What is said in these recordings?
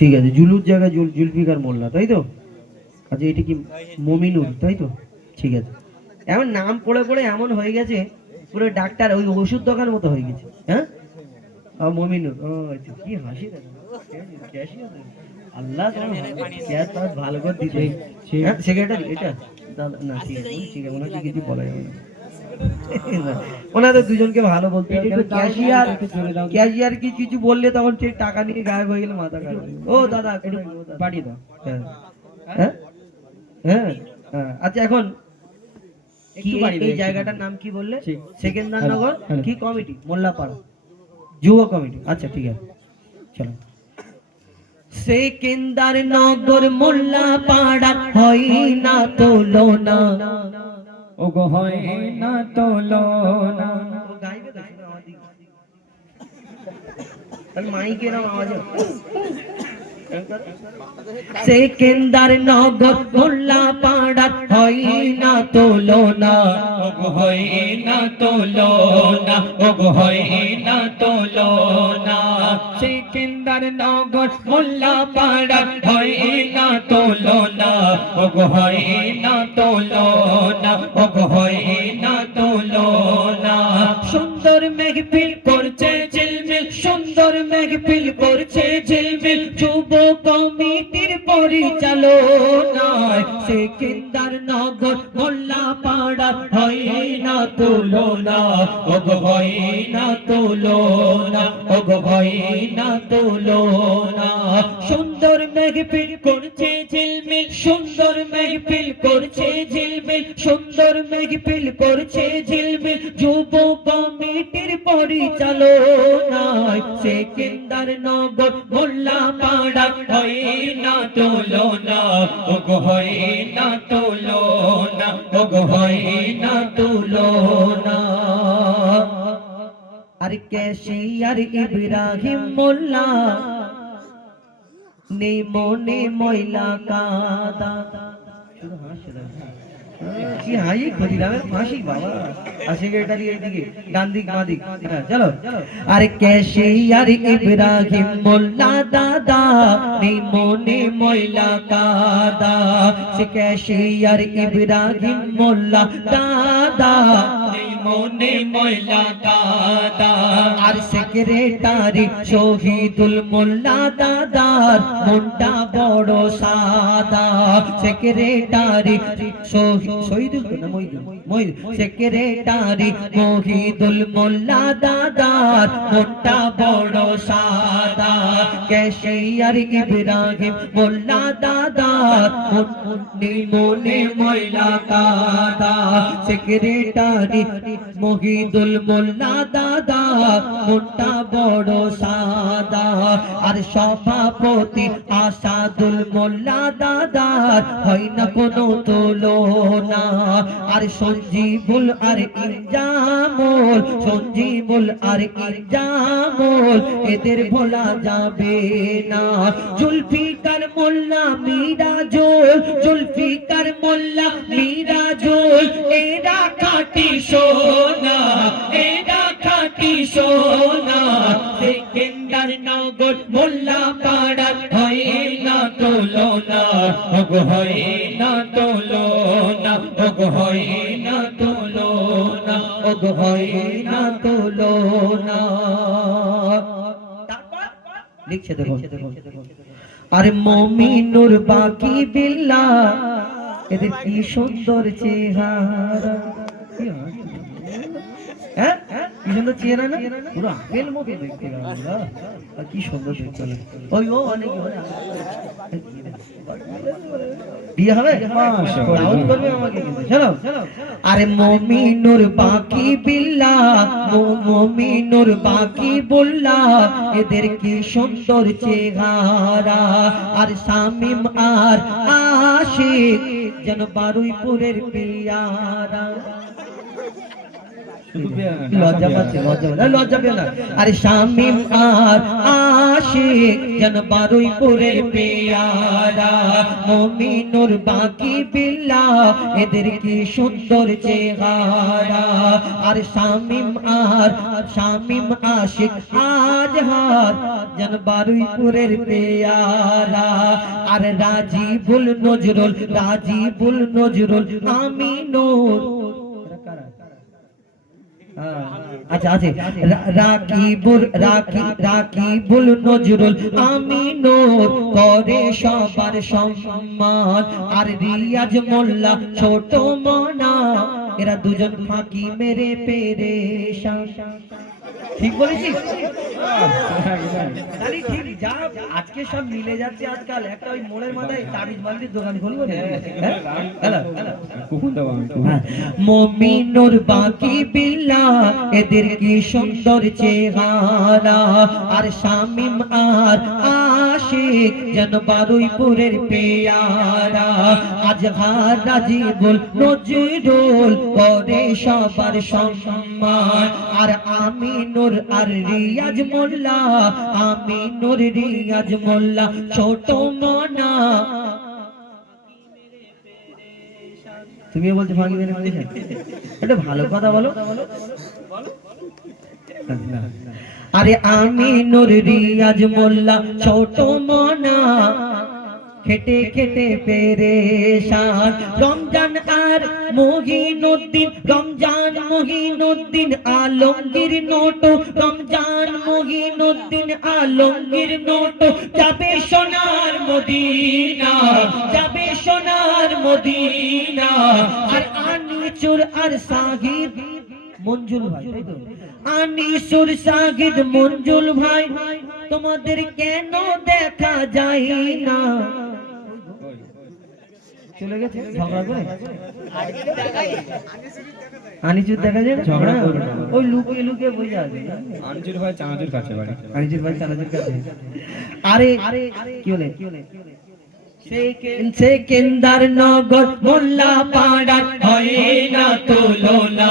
ঠিক আছে, জুলুর জায়গায় জুলফিকার মোল্লা, তাই তো? আচ্ছা, এটা কি মমিনুর, তাই তো? ঠিক আছে। এমন নাম পড়ে পড়ে এমন হয়ে গেছে, পুরো ডাক্তার ওই ওষুধ দোকান মতো হয়ে গেছে। হ্যাঁ, মমিনুর, ও আচ্ছা, কি হাসি দাদা। আল্লাহ তোমার ভালো করে দিতে। সেক্রেটারি এটা দাদা না, ঠিক আছে, ঠিক আছে, ওনাকে কিছু বলা যাবে না। ওনাদের দুজনকে ভালো বলতে হবে, ক্যাশিয়ার ক্যাশিয়ার কি কিছু বললে তখন ঠিক টাকা নিয়ে গায়েব হয়ে গেলে মাথা খারাপ। ও দাদা একটু পাঠিয়ে দাও। হ্যাঁ হ্যাঁ হ্যাঁ হ্যাঁ। আচ্ছা, এখন কি এই জায়গাটার নাম কি বললে? সেকেন্দ্রনগর কি কমিটি? মোল্লাপাড়া যুব কমিটি। আচ্ছা, ঠিক আছে, চলো। সেকেন্দ্রনগর মোল্লাপাড়া হয় না তুলনা, ওগো হয় না তুলনা। গাইবে তো, শুনে আমার দিকে তাহলে মাইকের আওয়াজ। সেকেন্দ্রনগর মোল্লাপাড়া হয় না তুলনা, ওগো হয় না তুলনা, ওগো হয় না তুলনা। সেকেন্দ্রনগর মোল্লাপাড়া হয় না তুলনা, ওগো হয় না তুলনা, ওগো হয় না তুলনা। সুন্দর মেঘফিল করছে ঝিলমিল, সুন্দর মেঘফিল করছে ঝিলমিল, যুব কমিটির পরিচালনায়। সেকেন্দ্রনগর মোল্লাপাড়া হয় না তুলনা, ওগো হয় না তুলনা, ওগো হয় না তুলনা। সুন্দর মেঘফিল করছে ঝিলমিল, সুন্দর মেঘফিল করছে ঝিলমিল, সুন্দর মেঘফিল করছে ঝিলমিল, যুব কমিটির পরিচালনায়। সেকেন্দ্রনগর মোল্লাপাড়া হয় না তুলনা, ওগো হয় না তুলনা, ওগো হয় না তুলনা। আর ক্যাশিয়ার ইব্রাহিম মোল্লা নেই মনে ময়লা কাদা। শুধু হাসছে না। কি হাই ক্ষতিরামের ফাঁসি বাবা। আর সেক্রেটারি এইদিকে ডান দিক বাঁ দিক। হ্যাঁ, চলো। আর ক্যাশিয়ার ইব্রাহিম মোল্লা দাদা নেই মনে ময়লা কাদা। সে ক্যাশিয়ার ইব্রাহিম মোল্লা দাদা নেই মনে ময়লা কাদা। আর সেক্রেটারি শহীদুল মোল্লা দাদার মনটা বড় সাদা। সেক্রেটারি শহীদুল তো না, মহিদুল। সেক্রেটারি মহিদুল মোল্লা দাদার মনটা বড় সাদা। ক্যাশিয়ার ইব্রাহিম মোল্লা দাদার মনে ময়লা কাদা। সেক্রেটারি মহিদুল মোল্লা দাদা মনটা বড় সাদা। আর সভাপতি আসাদুল মোল্লা দাদার হয় না কোনো তুলনা। আর সঞ্জীবুল আর ইনজামুল, সঞ্জীবুল আর ইনজামুল এদের ভোলা যাবে না। জুলফিকার মোল্লা মিরাজুল, জুলফিকার মোল্লা মিরাজুল এরা খাঁটি সোনা, এরা খাঁটি সোনা। সেকেন্দ্রনগর মোল্লাপাড়া হয় না তুলনা, ওগো হয় না তুলনা, ওগো হয় না তুলনা, ওগো হয় না তুলনা। লিখছে দেখুন। আর মমিনুর বাকি বিল্লাহ এদের কি সুন্দর চেহারা। হ্যাঁ, কি সুন্দর চেহারা না, পুরো আপেল মতো দেখতে। আর কি সুন্দর দেখতে। ওই ও অনেক বিয়ে হবে, দাওয়াত করবে আমাকে কিন্তু। চলো। আরে মমিনুর বাকি বিল্লাহ, মমিনুর বাকি বললাহ এদের কি সুন্দর চেহারা। আর শামিম আর আশিক যেন বারুইপুরের পিয়ারা। লজ্জা পাচ্ছে, লজ্জা পেও না। আরে শামিম আর আশিক যেন বারুইপুরের পেয়ারা, মুমিনুর বাকি বিল্লাহ এদের কি সুন্দর চেহারা। আর শামিম আশিক আজ হাত যেন বারুইপুরের পেয়ারা। আর রাজিবুল নজরুল আমিনুর, আচ্ছা আছে রাকিবুল নজরুল আমিনুর করে সবার সম্মান। আর রিয়াজ মোল্লা ছোট মনা এরা দুজন ফাঁকি মেরে পেরেশান। ঠিক বলেছি? তাহলে ঠিক যা আজকে সব মিলে যাচ্ছে। আজকাল একটা ওই মোড়ের মাথায় তাবিজ বান্দির দোকান খুলবো না? মুমিনুর বাকি বিল্লাহ এদের কি সুন্দর চেহারা। আর শামিম আর আশিক যেন বারুইপুরের পেয়ারা। আজহার রাজিবুল নজরুল করে সবার সম্মান। আর আমিনুর আর রিয়াজ মোল্লা, আমিনুর রিয়াজ মোল্লা ছোট মনা। তুমিও বলছো ফাঁকি মেরে ফেলেছেন, এটা ভালো কথা বলো। আরে আমিনুর রিয়াজ মোল্লা ছোট মনা খেটে খেটে পেরেশান। রমজান মহিনুদ্দিন আলমগীর নোটো, রমজান মহিনুদ্দিন আলমগীর নোটো যাবে সোনার মদিনা, যাবে সোনার মদিনা। আর আনিসুর আর সাহিদ মঞ্জুল ভাই, তাই তো? আনিসুর সাহিদ মঞ্জুল ভাই তোমাদের কেন দেখা যায় না? চলে গেছে ঝগড়া করে। আনিসুর দেখা যায় না, ঝগড়া করে ওই লুকিয়ে লুকিয়ে বসে আছে। আনিসুর ভাই চানাচুর কাছে বাড়ি, আনিসুর ভাই চানাচুর কাছে। আরে কি বলে সেকেন্দার নগর মোল্লা পাড়া হয় না তুলনা,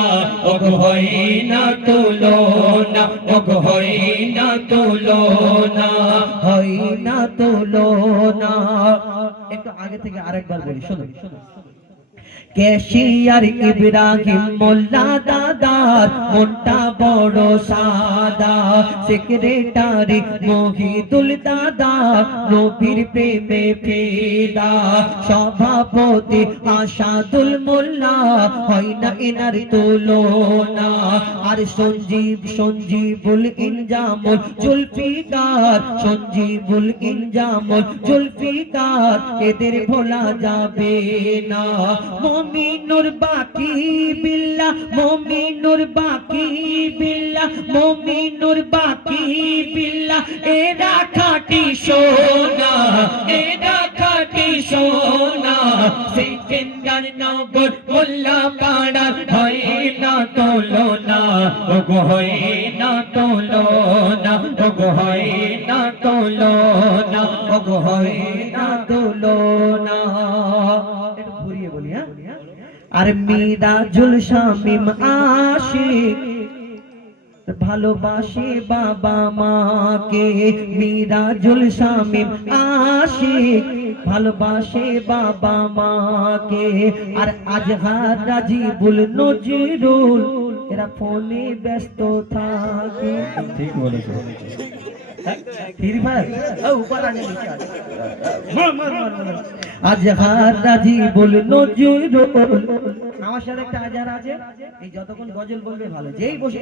ওগো হয় না তুলনা, ওগো হয় না তুলনা, হয় না তুলনা। একটু আগে থেকে আরেকবার বলি, শোনো। ক্যাশিয়ার ইব্রাহিম মোল্লা দাদার মনটা বড় সাদা। সেক্রেটারি মহিদুল দাদা নবীর প্রেমে ফিদা। সভাপতি আসাদুল মোল্লা হয় না এনার তুলনা। আর সঞ্জীবুল ইনজামুল জুলফিকার, সঞ্জীবুল ইনজামুল জুলফিকার এদের ভোলা যাবে না। মুমিনুর বাকি বিল্লাহ, মুমিনুর বাকি বিল্লাহ, মুমিনুর বাকি বিল্লাহ এরা খাঁটি সোনা, এরা খাঁটি সোনা। সেকেন্দার নগর মোল্লা পাড়া হয় না তুলনা, ওগো হয় না তুলনা, ওগো হয় না তুলনা, ওগো হয় না তুলনা। একটু ঘুরিয়ে বলি, হ্যাঁ। আর মিরাজুল শামিম আশিক ভালোবাসে বাবা মাকে। মিরাজুল শামিম আশিক ভালোবাসে বাবা মাকে। আর আজহার রাজিবুল নজরুল এরা ফোনে ব্যস্ত থাকে। ঠিক বলেছো। আজহার রাজিবুল নজরুল আমার সাথে একটা আজহার আছে, এই যতক্ষণ গজল বলবে ভালো, যেই বসে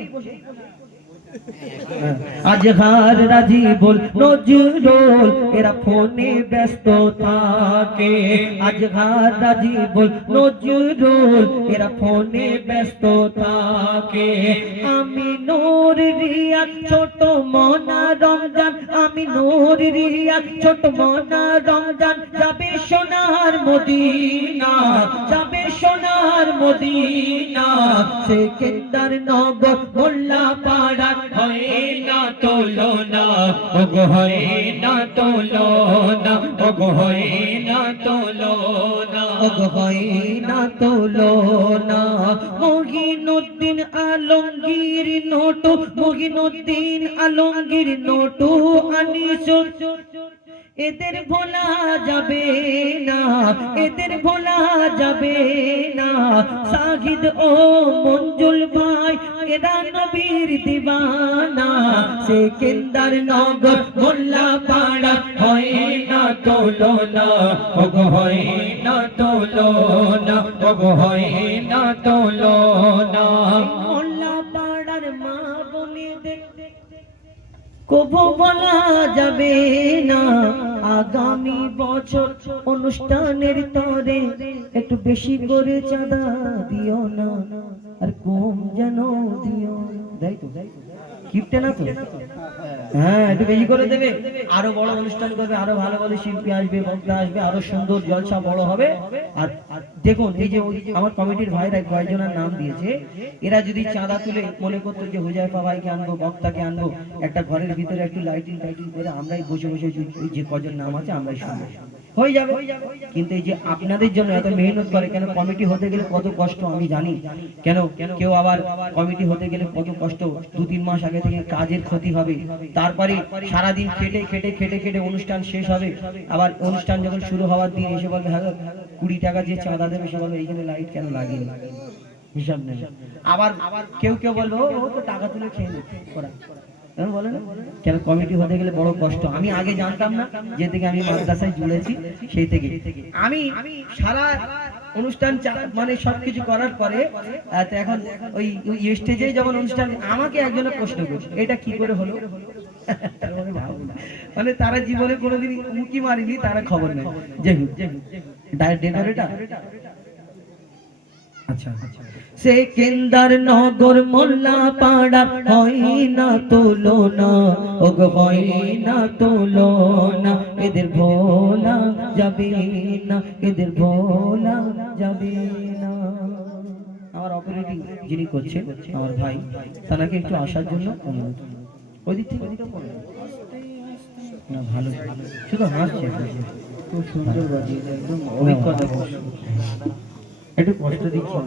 আজহার রাজিবুল নজরুল এরা ফোনে ব্যস্ত থাকে। আজহার রাজিবুল নজরুল এরা ফোনে ব্যস্ত থাকে। আমি নূর রিয়াদ ছোট মনা রমজান, আমি নূর রিয়াদ ছোট মনা রমজান যাবে সোনার মদিনা, যাবে সোনার মদিনা। সেকেন্দার নগর মোল্লা পাড়া হয় না তুলনা ওগো হয় না তুলনা ওগো হয় না তুলনা ওগো হয় না তুলনা মহিনুদ্দিন আলমগীর নোটো মহিনুদ্দিন আলমগীর নোটো আনিস এদের ভোলা যাবে না এদের ভোলা যাবে না সাহিদ ও মঞ্জুল ভাই এরা নবীর দিওয়ানা সেকেন্দার নগর মোল্লা পাড়া হয় না তুলনা ওগো হয় না তুলনা ওগো হয় না তুলনা মোল্লা পাড়ার মা বোনেদের কবু বলা যাবে না আগামী বছর অনুষ্ঠানের তরে একটু বেশি করে চাঁদা দিও না আর কম যেন দিও তাই তো কিপটে না তো হ্যাঁ একটু বেশি করে দেবে আরো বড় অনুষ্ঠান করবে আরো ভালো ভালো শিল্পী আসবে বক্তা আসবে আরো সুন্দর জলসা বড় হবে আর দেখুন এই যে আমার কমিটির ভাইরা কয়েকজনের নাম দিয়েছে এরা যদি চাঁদা তুলে মনে করতো যে হুজাইফা ভাইকে আনবো বক্তাকে আনবো একটা ঘরের ভিতরে একটু লাইটিং করে আমরাই বসে বসে যে কজন নাম আছে আমরাই শুনবো হয়ে যাবে কিন্তু এই যে আপনাদের জন্য এত মেহনত করে কেন কমিটি হতে গেলে কত কষ্ট আমি জানি কেন কেউ আবার কমিটি হতে গেলে কত কষ্ট 2-3 মাস আগে থেকে কাজের ক্ষতি হবে তারপরে সারাদিন খেটে খেটে খেটে খেটে অনুষ্ঠান শেষ হবে আবার অনুষ্ঠান যখন শুরু হওয়ার দিন এসে বলবে হ্যাঁ 20 টাকা যে চাঁদা দেবে সে বলবে এইখানে লাইট কেন লাগেনি হিসাব নেই আবার কেউ বলবে ও তো টাকা তুলে খেয়ে নেবে ওরা বলে না কেন কমিটি হতে গেলে বড় কষ্ট আমি আগে জানতাম না যে থেকে আমি মাদ্রাসায় জুড়েছি সেই থেকে আমি সারা অনুষ্ঠান মানে সবকিছু করার পরে এখন ওই স্টেজে যখন অনুষ্ঠান আমাকে একজনের প্রশ্ন করছে এটা কি করে হলো মানে তারা জীবনে কোনোদিন উঁকি মারিনি তারা খবর নেই যে ডেকোরেটর আচ্ছা সেকেন্দার নগর মোল্লা পাড়া হয় না তুলনা ওগো হয় না তুলনা এদের ভোলা যাবে না এদের ভোলা যাবে না আমার অপারেটিং যিনি করছেন আমার ভাই তাকে একটু আসার জন্য অনুরোধ ওই দিক থেকে না ভালো শুধু হাসছে খুব সুন্দর বাজিয়ে একদম অভিজ্ঞতা একটু কষ্ট দিচ্ছি